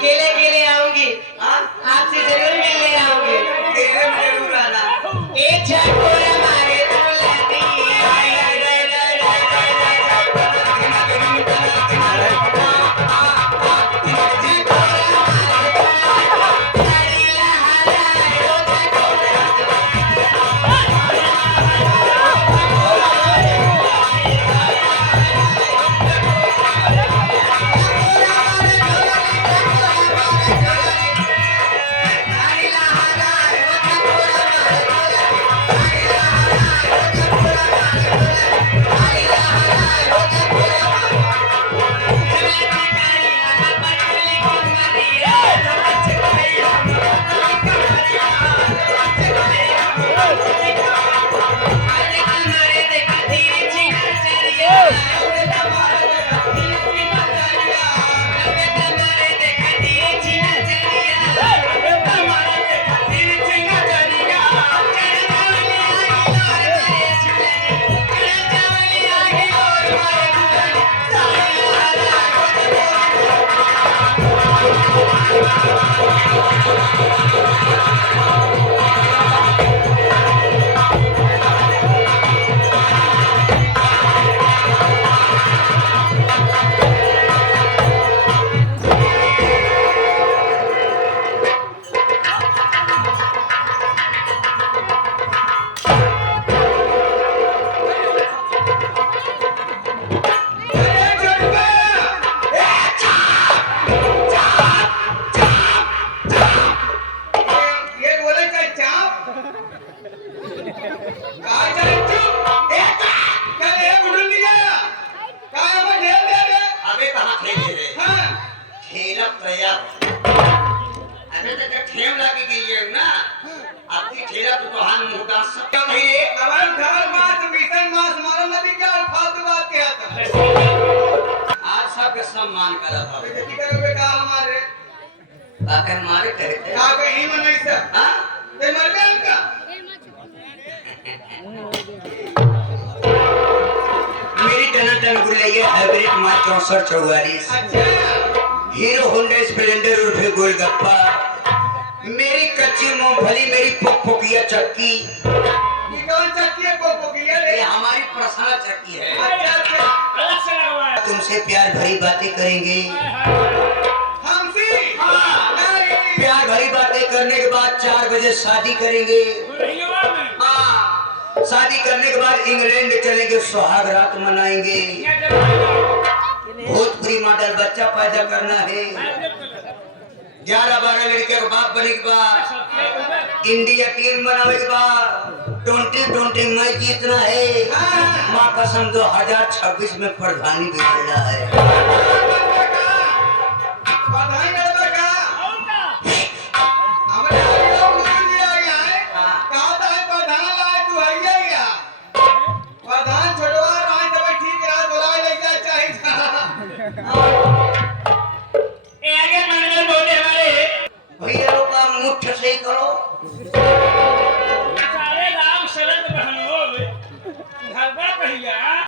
अकेले अकेले आऊंगी, हाँ? आपसे जरूर मिलने आऊंगी। तेरे में जरूर आना। एक झटकोर मारे दुल्हनी। ये बोले चाहे चाप काय चाहे चुप क्या ले बुढ़ू लिया काय अब ढेर दे रे अबे कहाँ खेल रहे हां खेला तैयार अबे तो ठेम लगी गई है ना आपकी ठेला तो हान मुर्गा सब ये अवन खबर मास बीतन मास मारन नदी क्या और फालतू बात क्या था आज सबके सम्मान करा था बेइज्जती करोगे का हमारे बाकर मारे कहते का कहीं मन नहीं सर हाँ ते मर गए उनका मेरी टनाटन गुड़िया हाइब्रिड मार 6444 अच्छा हीरो होंडा स्प्लेंडर उर्फे गोलगप्पा मेरी कच्ची मूंगफली मेरी पुकपुकिया चक्की ये कौन चक्की है पोपो की ये रे हमारी पर्सनल चक्की है अच्छा अच्छा तुमसे प्यार भरी बातें करेंगे हमसे हाँ। नहीं प्यार भरी बातें करने के बाद 4 बजे शादी करेंगे हाँ शादी करने के बाद इंग्लैंड चलेंगे सुहाग रात मनाएंगे भोजपुरी मॉडल बच्चा पैदा करना है 11-12 लड़के का बाप बने के बाद इंडिया टीम बनावे के बाद 2020 मैच जीतना है माँ कसम 2026 में प्रधानी बिगड़ना है बधाई लड़का का हमारे लोग बोल दिया यहाँ है कहा था प्रधान लाए तू है ये या प्रधान छोड़वा रहा है तब ठीक रहा बुलाए लेके चाहिए